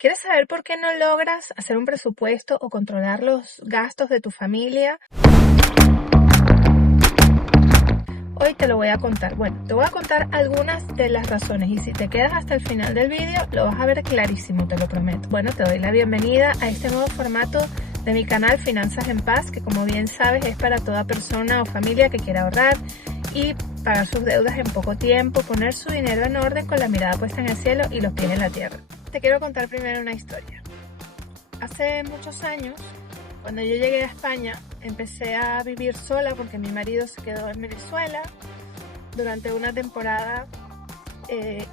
¿Quieres saber por qué no logras hacer un presupuesto o controlar los gastos de tu familia? Hoy te lo voy a contar. Bueno, te voy a contar algunas de las razones y si te quedas hasta el final del vídeo lo vas a ver clarísimo, te lo prometo. Bueno, te doy la bienvenida a este nuevo formato de mi canal Finanzas en Paz, que como bien sabes es para toda persona o familia que quiera ahorrar y pagar sus deudas en poco tiempo, poner su dinero en orden con la mirada puesta en el cielo y los pies en la tierra. Te quiero contar primero una historia. Hace muchos años, cuando yo llegué a España, empecé a vivir sola porque mi marido se quedó en Venezuela durante una temporada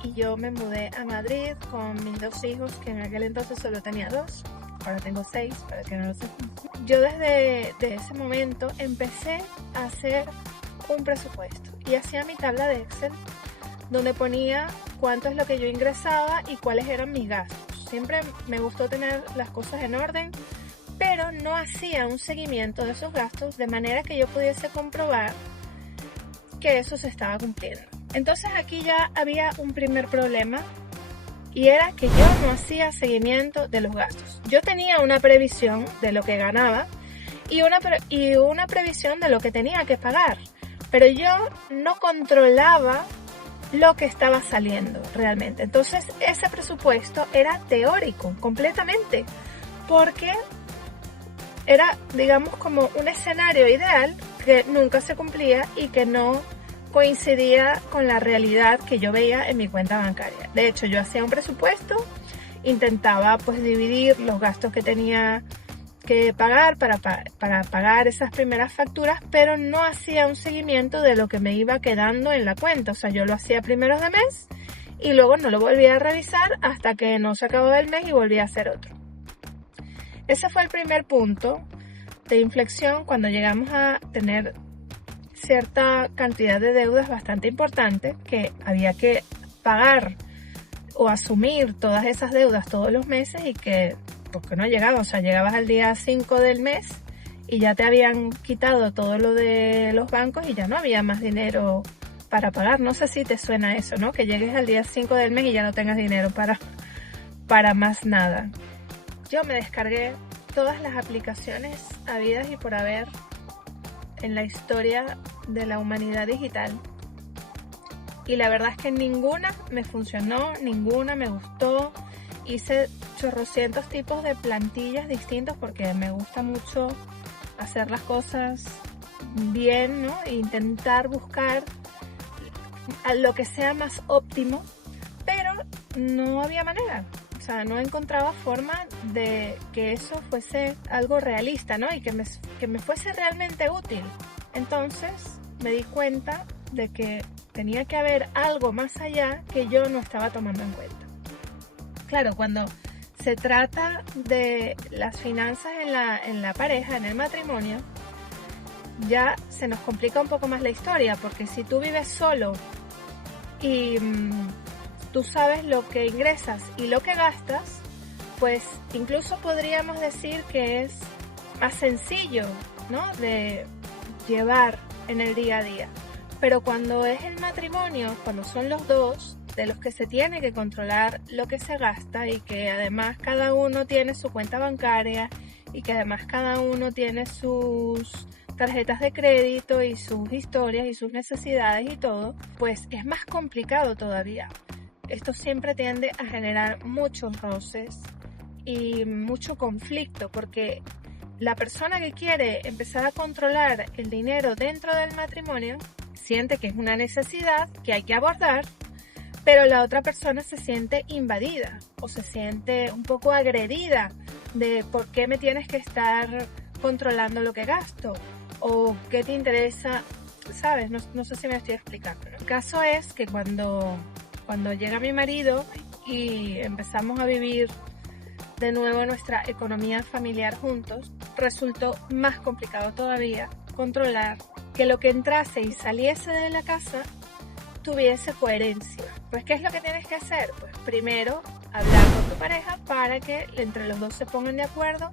y yo me mudé a Madrid con mis dos hijos, que en aquel entonces solo tenía dos, ahora tengo 6, para que no lo sepan. Yo desde ese momento empecé a hacer un presupuesto y hacía mi tabla de Excel donde ponía cuánto es lo que yo ingresaba y cuáles eran mis gastos. Siempre me gustó tener las cosas en orden, pero no hacía un seguimiento de esos gastos de manera que yo pudiese comprobar que eso se estaba cumpliendo. Entonces aquí ya había un primer problema y era que yo no hacía seguimiento de los gastos. Yo tenía una previsión de lo que ganaba y una previsión de lo que tenía que pagar, pero yo no controlaba lo que estaba saliendo realmente. Entonces ese presupuesto era teórico completamente, porque era, digamos, como un escenario ideal que nunca se cumplía y que no coincidía con la realidad que yo veía en mi cuenta bancaria. De hecho, yo hacía un presupuesto, intentaba pues dividir los gastos que tenía que pagar para pagar esas primeras facturas, pero no hacía un seguimiento de lo que me iba quedando en la cuenta. O sea, yo lo hacía primeros de mes y luego no lo volvía a revisar hasta que no se acababa el mes y volvía a hacer otro. Ese fue el primer punto de inflexión cuando llegamos a tener cierta cantidad de deudas bastante importante que había que pagar o asumir todas esas deudas todos los meses y que porque no llegaba, o sea, llegabas al día 5 del mes y ya te habían quitado todo lo de los bancos y ya no había más dinero para pagar. No sé si te suena eso, ¿no? Que llegues al día 5 del mes y ya no tengas dinero para más nada. Yo me descargué todas las aplicaciones habidas y por haber en la historia de la humanidad digital. Y la verdad es que ninguna me funcionó, ninguna me gustó. Hice chorrocientos tipos de plantillas distintos porque me gusta mucho hacer las cosas bien, ¿no? E intentar buscar a lo que sea más óptimo, pero no había manera. O sea, no encontraba forma de que eso fuese algo realista, ¿no? Y que me fuese realmente útil. Entonces me di cuenta de que tenía que haber algo más allá que yo no estaba tomando en cuenta. Claro, cuando se trata de las finanzas en la pareja, en el matrimonio, ya se nos complica un poco más la historia, porque si tú vives solo y tú sabes lo que ingresas y lo que gastas, pues incluso podríamos decir que es más sencillo, ¿no?, de llevar en el día a día. Pero cuando es el matrimonio, cuando son los dos, de los que se tiene que controlar lo que se gasta y que además cada uno tiene su cuenta bancaria y que además cada uno tiene sus tarjetas de crédito y sus historias y sus necesidades y todo, pues es más complicado todavía. Esto siempre tiende a generar muchos roces y mucho conflicto porque la persona que quiere empezar a controlar el dinero dentro del matrimonio siente que es una necesidad que hay que abordar, pero la otra persona se siente invadida o se siente un poco agredida de por qué me tienes que estar controlando lo que gasto o qué te interesa, ¿sabes? No sé si me estoy explicando, ¿no? El caso es que cuando llega mi marido y empezamos a vivir de nuevo nuestra economía familiar juntos, resultó más complicado todavía controlar que lo que entrase y saliese de la casa tuviese coherencia. Pues, ¿qué es lo que tienes que hacer? Pues primero hablar con tu pareja para que entre los dos se pongan de acuerdo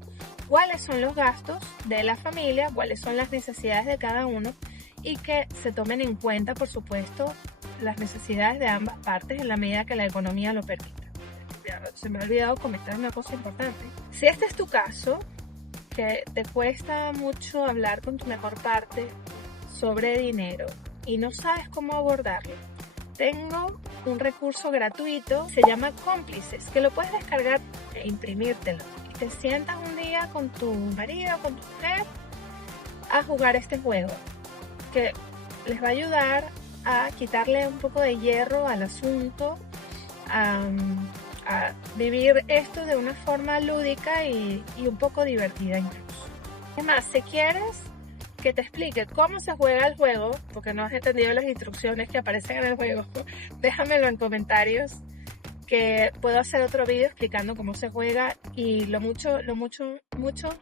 cuáles son los gastos de la familia, cuáles son las necesidades de cada uno y que se tomen en cuenta, por supuesto, las necesidades de ambas partes en la medida que la economía lo permita. se me ha olvidado comentar una cosa importante. Si este es tu caso, que te cuesta mucho hablar con tu mejor parte sobre dinero y no sabes cómo abordarlo, tengo un recurso gratuito, se llama Cómplices, que lo puedes descargar e imprimírtelo. Y te sientas un día con tu marido, con tu mujer, a jugar este juego, que les va a ayudar a quitarle un poco de hierro al asunto, a vivir esto de una forma lúdica y un poco divertida incluso. Es más, si quieres que te explique cómo se juega el juego, porque no has entendido las instrucciones que aparecen en el juego, déjamelo en comentarios, que puedo hacer otro vídeo explicando cómo se juega y lo mucho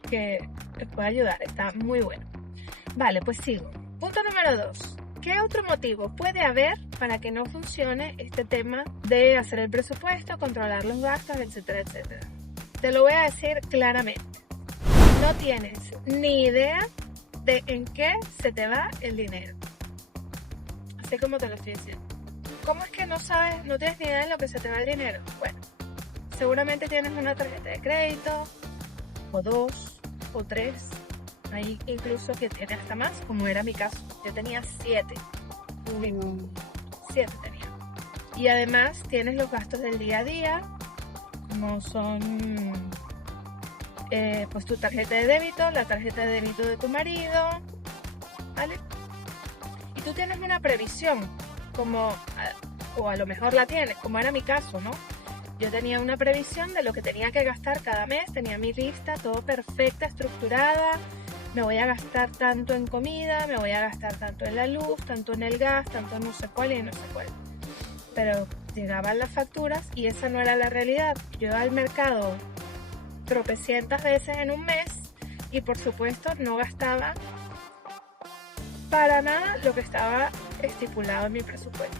que te puede ayudar. Está muy bueno. Vale, pues sigo. Punto número 2. ¿Qué otro motivo puede haber para que no funcione este tema de hacer el presupuesto, controlar los gastos, etcétera, etcétera? Te lo voy a decir claramente. No tienes ni idea de en qué se te va el dinero. Así como te lo estoy diciendo. ¿Cómo es que no sabes, no tienes ni idea de lo que se te va el dinero? Bueno, seguramente tienes una tarjeta de crédito, o 2, o 3. Hay incluso que tiene hasta más, como era mi caso. Yo tenía 7. 7 tenía. Y además tienes los gastos del día a día, como son pues tu tarjeta de débito, la tarjeta de débito de tu marido, ¿vale? Y tú tienes una previsión, como, o a lo mejor la tienes, como era mi caso, ¿no? Yo tenía una previsión de lo que tenía que gastar cada mes, tenía mi lista, todo perfecta, estructurada. Me voy a gastar tanto en comida, me voy a gastar tanto en la luz, tanto en el gas, tanto en no sé cuál y no sé cuál. Pero llegaban las facturas y esa no era la realidad. Yo iba al mercado tropecientas veces en un mes y por supuesto no gastaba para nada lo que estaba estipulado en mi presupuesto.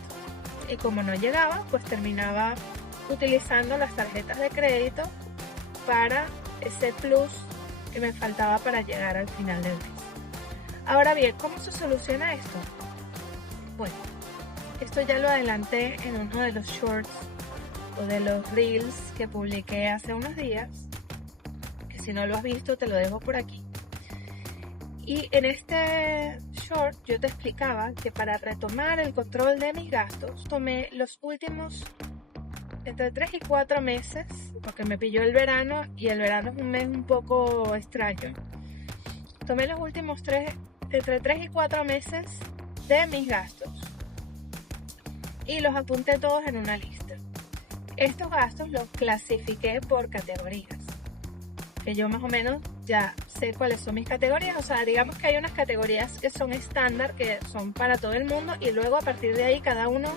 Y como no llegaba, pues terminaba utilizando las tarjetas de crédito para ese plus que me faltaba para llegar al final del mes. Ahora bien, ¿cómo se soluciona esto? Bueno, esto ya lo adelanté en uno de los shorts o de los reels que publiqué hace unos días, que si no lo has visto te lo dejo por aquí. Y en este short yo te explicaba que para retomar el control de mis gastos tomé los últimos entre 3 y 4 meses, porque me pilló el verano y el verano es un mes un poco extraño. Tomé los últimos entre 3 y 4 meses de mis gastos y los apunté todos en una lista. Estos gastos los clasifiqué por categorías, que yo más o menos ya sé cuáles son mis categorías. O sea, digamos que hay unas categorías que son estándar, que son para todo el mundo, y luego a partir de ahí cada uno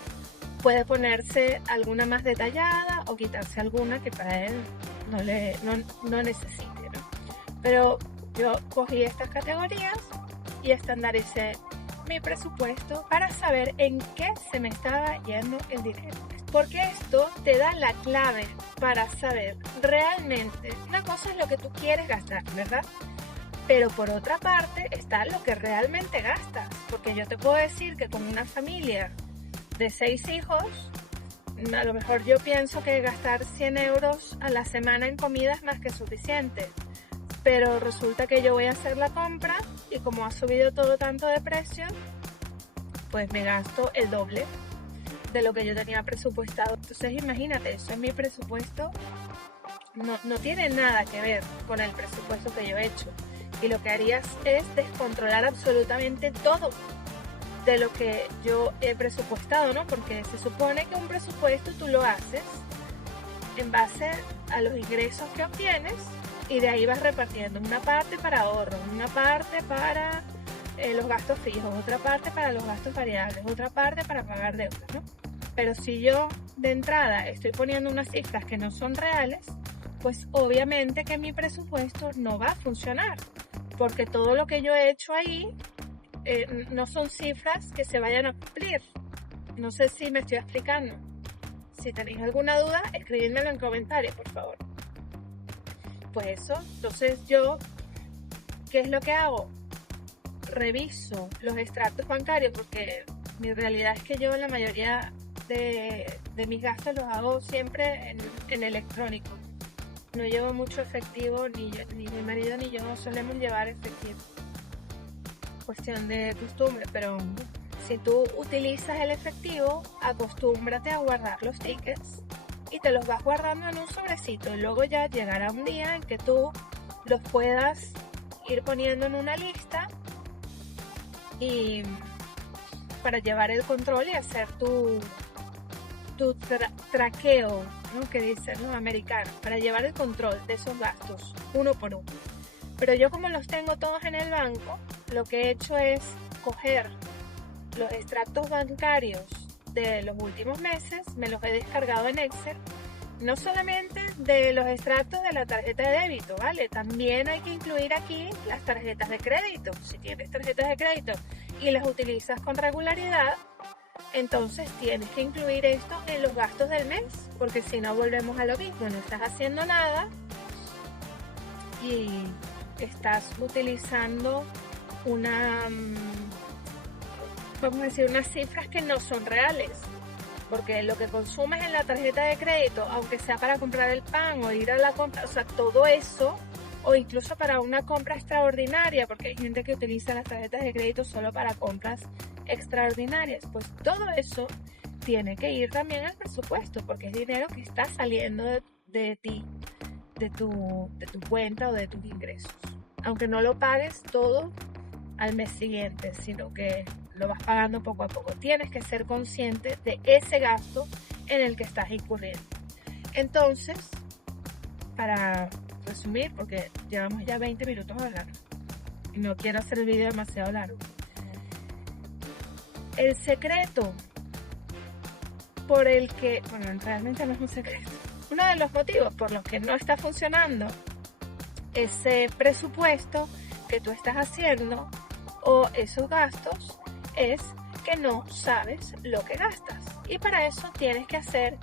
puede ponerse alguna más detallada o quitarse alguna que para él no necesite, ¿no? Pero yo cogí estas categorías y estandaricé mi presupuesto para saber en qué se me estaba yendo el dinero. Porque esto te da la clave para saber realmente. Una cosa es lo que tú quieres gastar, ¿verdad? Pero por otra parte está lo que realmente gastas. Porque yo te puedo decir que con una familia de 6 hijos, a lo mejor yo pienso que gastar 100 euros a la semana en comida es más que suficiente, pero resulta que yo voy a hacer la compra y como ha subido todo tanto de precio, pues me gasto el doble de lo que yo tenía presupuestado. Entonces imagínate, eso es mi presupuesto, no tiene nada que ver con el presupuesto que yo he hecho, y lo que harías es descontrolar absolutamente todo de lo que yo he presupuestado, ¿no? Porque se supone que un presupuesto tú lo haces en base a los ingresos que obtienes y de ahí vas repartiendo una parte para ahorros, una parte para los gastos fijos, otra parte para los gastos variables, otra parte para pagar deudas, ¿no? Pero si yo de entrada estoy poniendo unas cifras que no son reales, pues obviamente que mi presupuesto no va a funcionar, porque todo lo que yo he hecho ahí no son cifras que se vayan a cumplir. No sé si me estoy explicando. Si tenéis alguna duda, escribidmelo en comentarios, por favor. Pues eso, entonces yo, ¿qué es lo que hago? Reviso los extractos bancarios, porque mi realidad es que yo la mayoría de mis gastos los hago siempre en electrónico. No llevo mucho efectivo, ni mi marido ni yo solemos llevar efectivo. Cuestión de costumbre, pero si tú utilizas el efectivo, acostúmbrate a guardar los tickets y te los vas guardando en un sobrecito. Y luego ya llegará un día en que tú los puedas ir poniendo en una lista y para llevar el control y hacer tu traqueo, ¿no? Que dicen los americanos, para llevar el control de esos gastos uno por uno. Pero yo, como los tengo todos en el banco, lo que he hecho es coger los extractos bancarios de los últimos meses, me los he descargado en Excel. No solamente de los extractos de la tarjeta de débito, ¿vale? También hay que incluir aquí las tarjetas de crédito. Si tienes tarjetas de crédito y las utilizas con regularidad, entonces tienes que incluir esto en los gastos del mes, porque si no volvemos a lo mismo, no estás haciendo nada y estás utilizando vamos a decir, unas cifras que no son reales. Porque lo que consumes en la tarjeta de crédito, aunque sea para comprar el pan o ir a la compra, o sea, todo eso, o incluso para una compra extraordinaria, porque hay gente que utiliza las tarjetas de crédito solo para compras extraordinarias, pues todo eso tiene que ir también al presupuesto, porque es dinero que está saliendo de ti, de tu cuenta o de tus ingresos. Aunque no lo pagues todo al mes siguiente, sino que lo vas pagando poco a poco. Tienes que ser consciente de ese gasto en el que estás incurriendo. Entonces, para resumir, porque llevamos ya 20 minutos hablando y no quiero hacer el video demasiado largo. El secreto por el que, bueno, realmente no es un secreto, uno de los motivos por los que no está funcionando ese presupuesto que tú estás haciendo o esos gastos es que no sabes lo que gastas, y para eso tienes que hacer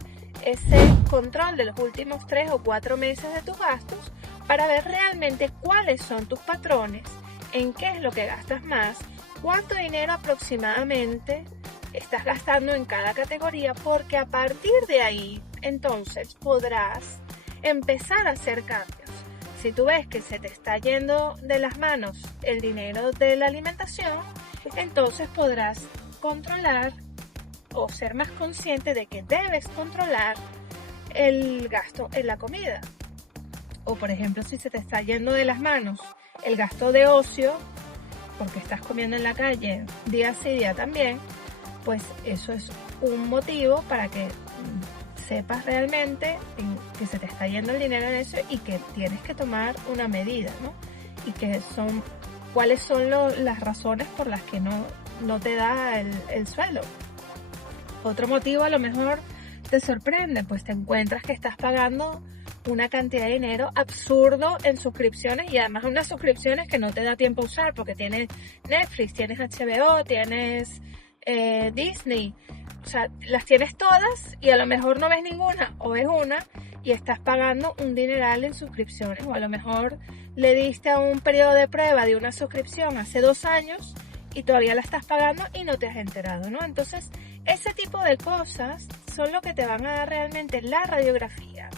ese control de los últimos 3 o 4 meses de tus gastos para ver realmente cuáles son tus patrones, en qué es lo que gastas más, cuánto dinero aproximadamente estás gastando en cada categoría, porque a partir de ahí entonces podrás empezar a hacer cambios. Si tú ves que se te está yendo de las manos el dinero de la alimentación, entonces podrás controlar o ser más consciente de que debes controlar el gasto en la comida. O por ejemplo, si se te está yendo de las manos el gasto de ocio, porque estás comiendo en la calle día sí día también, pues eso es un motivo para que sepas realmente que se te está yendo el dinero en eso y que tienes que tomar una medida, ¿no? Y cuáles son las razones por las que no te da el sueldo. Otro motivo a lo mejor te sorprende, pues te encuentras que estás pagando una cantidad de dinero absurdo en suscripciones, y además unas suscripciones que no te da tiempo a usar, porque tienes Netflix, tienes HBO, tienes Disney, o sea, las tienes todas y a lo mejor no ves ninguna o ves una y estás pagando un dineral en suscripciones, o a lo mejor le diste a un periodo de prueba de una suscripción hace 2 años y todavía la estás pagando y no te has enterado, ¿no? Entonces, ese tipo de cosas son lo que te van a dar realmente la radiografía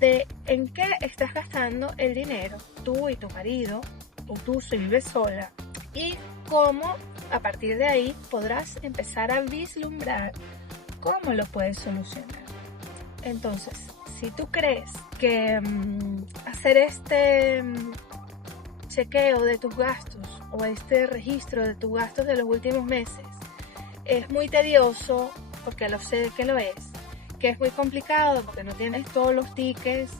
de en qué estás gastando el dinero, tú y tu marido, o tú si vives sola, y cómo a partir de ahí podrás empezar a vislumbrar cómo lo puedes solucionar. Entonces, si tú crees que hacer este chequeo de tus gastos o este registro de tus gastos de los últimos meses es muy tedioso, porque lo sé que lo es, que es muy complicado porque no tienes todos los tickets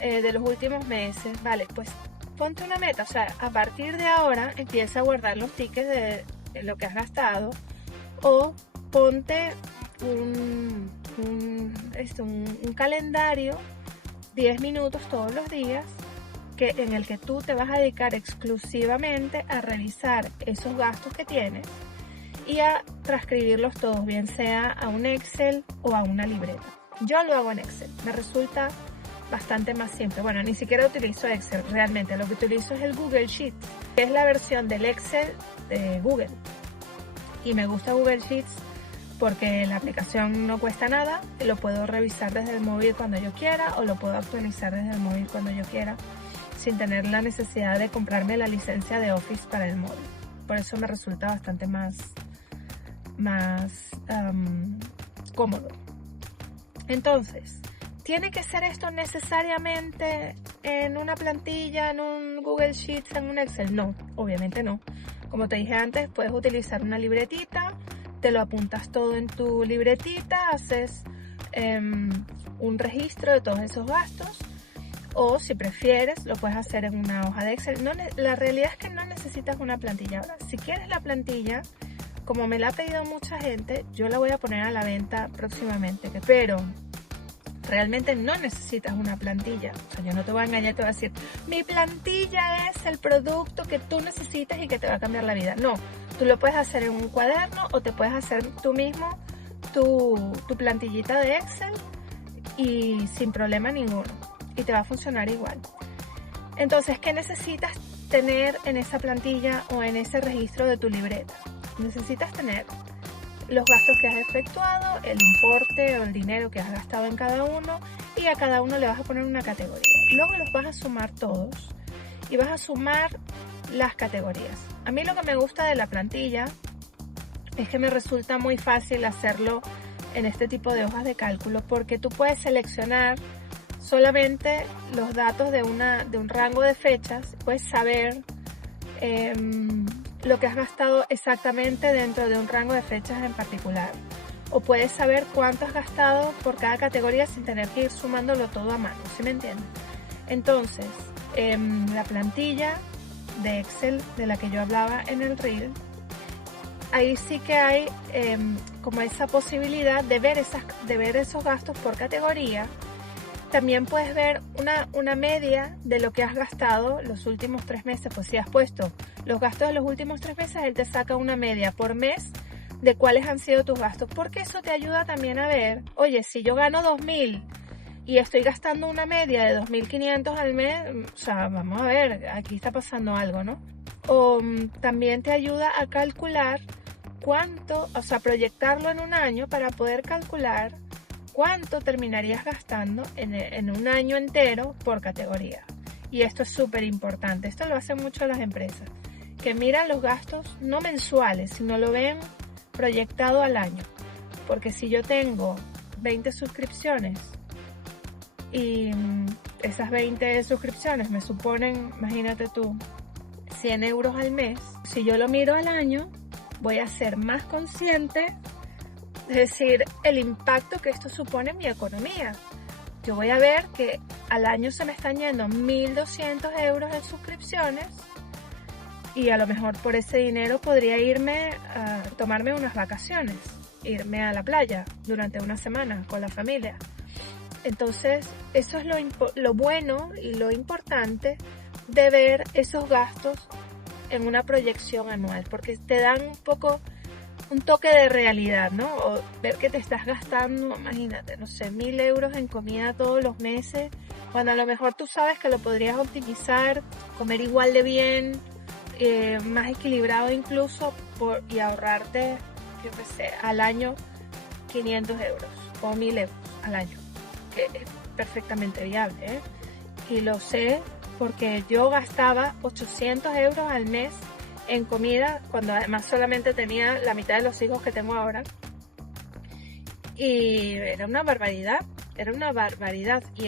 de los últimos meses, vale, pues ponte una meta, o sea, a partir de ahora empieza a guardar los tickets de lo que has gastado, o ponte un calendario, 10 minutos todos los días, en el que tú te vas a dedicar exclusivamente a revisar esos gastos que tienes y a transcribirlos todos, bien sea a un Excel o a una libreta. Yo lo hago en Excel, me resulta bastante más simple. Bueno, ni siquiera utilizo Excel realmente, lo que utilizo es el Google Sheets, que es la versión del Excel de Google. Y me gusta Google Sheets porque la aplicación no cuesta nada, lo puedo revisar desde el móvil cuando yo quiera o lo puedo actualizar desde el móvil cuando yo quiera, sin tener la necesidad de comprarme la licencia de Office para el móvil. Por eso me resulta bastante más cómodo. Entonces, ¿tiene que ser esto necesariamente en una plantilla, en un Google Sheets, en un Excel? No, obviamente no. Como te dije antes, puedes utilizar una libretita, te lo apuntas todo en tu libretita, haces un registro de todos esos gastos, o si prefieres lo puedes hacer en una hoja de Excel. La realidad es que no necesitas una plantilla. Ahora, si quieres la plantilla, como me la ha pedido mucha gente, yo la voy a poner a la venta próximamente, pero realmente no necesitas una plantilla. O sea, yo no te voy a engañar, te voy a decir, mi plantilla es el producto que tú necesitas y que te va a cambiar la vida. No, tú lo puedes hacer en un cuaderno o te puedes hacer tú mismo tu plantillita de Excel y sin problema ninguno. Y te va a funcionar igual. Entonces, ¿qué necesitas tener en esa plantilla o en ese registro de tu libreta? Necesitas tener los gastos que has efectuado, el importe o el dinero que has gastado en cada uno, y a cada uno le vas a poner una categoría. Luego los vas a sumar todos y vas a sumar las categorías. A mí lo que me gusta de la plantilla es que me resulta muy fácil hacerlo en este tipo de hojas de cálculo, porque tú puedes seleccionar solamente los datos de un rango de fechas, puedes saber lo que has gastado exactamente dentro de un rango de fechas en particular, o puedes saber cuánto has gastado por cada categoría sin tener que ir sumándolo todo a mano, ¿sí me entiendes? Entonces, la plantilla de Excel de la que yo hablaba en el reel, ahí sí que hay como esa posibilidad de ver esos gastos por categoría. También puedes ver una media de lo que has gastado los últimos 3 meses. Pues si has puesto los gastos de los últimos 3 meses, él te saca una media por mes de cuáles han sido tus gastos. Porque eso te ayuda también a ver, oye, si yo gano 2.000 y estoy gastando una media de 2.500 al mes, o sea, vamos a ver, aquí está pasando algo, ¿no? O también te ayuda a calcular cuánto, o sea, proyectarlo en un año para poder calcular cuánto terminarías gastando en un año entero por categoría. Y esto es súper importante. Esto lo hacen mucho las empresas, que miran los gastos no mensuales, sino lo ven proyectado al año. Porque si yo tengo 20 suscripciones y esas 20 suscripciones me suponen, imagínate tú, 100 euros al mes, si yo lo miro al año, voy a ser más consciente. Es decir, el impacto que esto supone en mi economía. Yo voy a ver que al año se me están yendo 1.200 euros en suscripciones y a lo mejor por ese dinero podría irme a tomarme unas vacaciones, irme a la playa durante una semana con la familia. Entonces, eso es lo bueno y lo importante de ver esos gastos en una proyección anual, porque te dan un toque de realidad, ¿no? O ver que te estás gastando, imagínate, no sé, 1.000 euros en comida todos los meses, cuando a lo mejor tú sabes que lo podrías optimizar, comer igual de bien, más equilibrado incluso, y ahorrarte, yo qué sé, al año 500 euros o 1.000 euros al año, que es perfectamente viable, ¿eh? Y lo sé porque yo gastaba 800 euros al mes en comida, cuando además solamente tenía la mitad de los hijos que tengo ahora, y era una barbaridad, y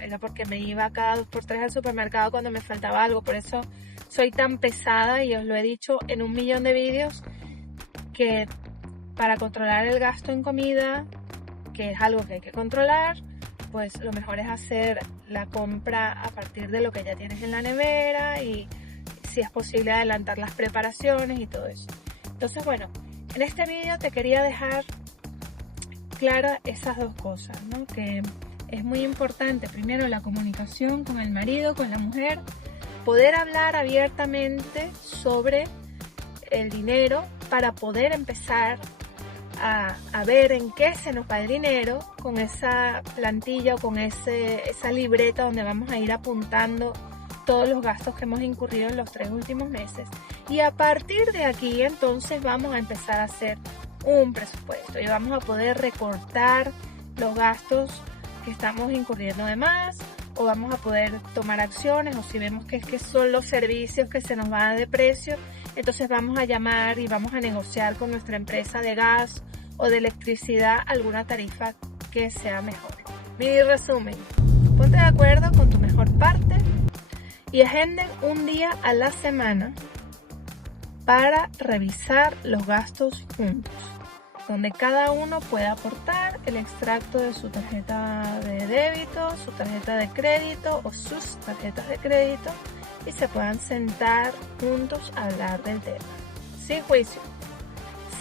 era porque me iba cada 2x3 al supermercado cuando me faltaba algo. Por eso soy tan pesada, y os lo he dicho en 1.000.000 de vídeos, que para controlar el gasto en comida, que es algo que hay que controlar, pues lo mejor es hacer la compra a partir de lo que ya tienes en la nevera, y si es posible adelantar las preparaciones y todo eso. Entonces, bueno, en este vídeo te quería dejar claras esas dos cosas, ¿no? Que es muy importante, primero, la comunicación con el marido, con la mujer, poder hablar abiertamente sobre el dinero para poder empezar a ver en qué se nos va el dinero, con esa plantilla o con esa libreta donde vamos a ir apuntando todos los gastos que hemos incurrido en los 3 últimos meses, y a partir de aquí entonces vamos a empezar a hacer un presupuesto y vamos a poder recortar los gastos que estamos incurriendo de más, o vamos a poder tomar acciones, o si vemos que es que son los servicios que se nos van de precio, entonces vamos a llamar y vamos a negociar con nuestra empresa de gas o de electricidad alguna tarifa que sea mejor. Mi resumen: ponte de acuerdo con tu mejor parte y agenden un día a la semana para revisar los gastos juntos, donde cada uno pueda aportar el extracto de su tarjeta de débito, su tarjeta de crédito o sus tarjetas de crédito y se puedan sentar juntos a hablar del tema, sin juicio,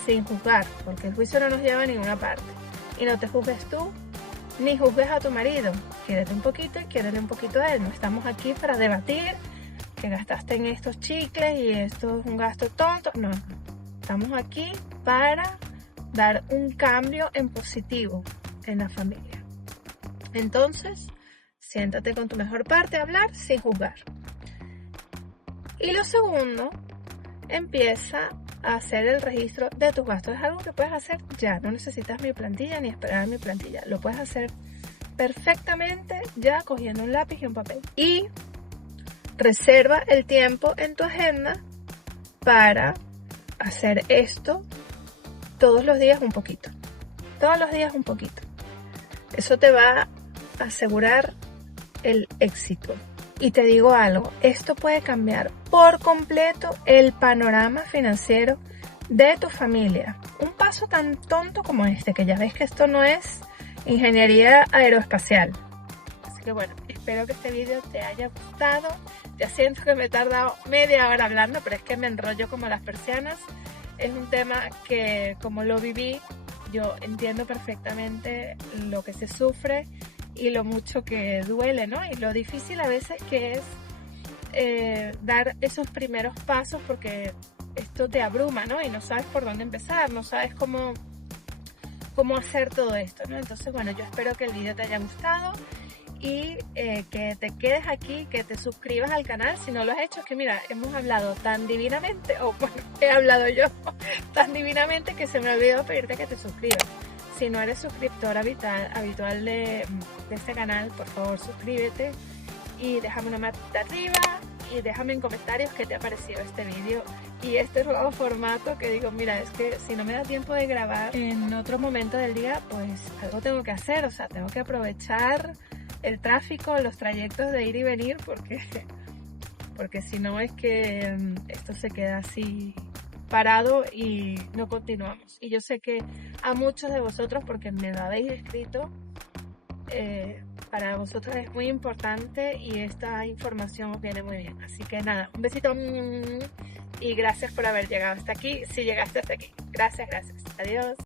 sin juzgar, porque el juicio no nos lleva a ninguna parte. Y no te juzgues tú, ni juzgues a tu marido. Quiérete un poquito y quiérele un poquito a él. No estamos aquí para debatir que gastaste en estos chicles y esto es un gasto tonto. No, estamos aquí para dar un cambio en positivo en la familia. Entonces, siéntate con tu mejor parte a hablar sin juzgar. Y lo segundo, empieza a hacer el registro de tus gastos. Es algo que puedes hacer ya, no necesitas mi plantilla ni esperar mi plantilla. Lo puedes hacer perfectamente ya cogiendo un lápiz y un papel. Y reserva el tiempo en tu agenda para hacer esto todos los días un poquito. Todos los días un poquito. Eso te va a asegurar el éxito. Y te digo algo, esto puede cambiar por completo el panorama financiero de tu familia. Un paso tan tonto como este, que ya ves que esto no es ingeniería aeroespacial. Así que bueno, espero que este video te haya gustado. Ya siento que me he tardado media hora hablando, pero es que me enrollo como las persianas. Es un tema que, como lo viví, yo entiendo perfectamente lo que se sufre y lo mucho que duele, ¿no? Y lo difícil a veces que es dar esos primeros pasos, porque esto te abruma, ¿no? Y no sabes por dónde empezar, no sabes cómo hacer todo esto, ¿no? Entonces, bueno, yo espero que el video te haya gustado y que te quedes aquí, que te suscribas al canal si no lo has hecho. Es que mira, hemos hablado tan divinamente, o bueno, he hablado yo tan divinamente que se me olvidó pedirte que te suscribas. Si no eres suscriptor habitual de este canal, por favor suscríbete y déjame una manita arriba y déjame en comentarios qué te ha parecido este vídeo y este nuevo formato, que digo, mira, es que si no me da tiempo de grabar en otro momento del día, pues algo tengo que hacer, o sea, tengo que aprovechar el tráfico, los trayectos de ir y venir, porque si no es que esto se queda así parado y no continuamos. Y yo sé que a muchos de vosotros, porque me lo habéis escrito, para vosotros es muy importante y esta información os viene muy bien. Así que nada, un besito y gracias por haber llegado hasta aquí, si llegaste hasta aquí. Gracias, adiós.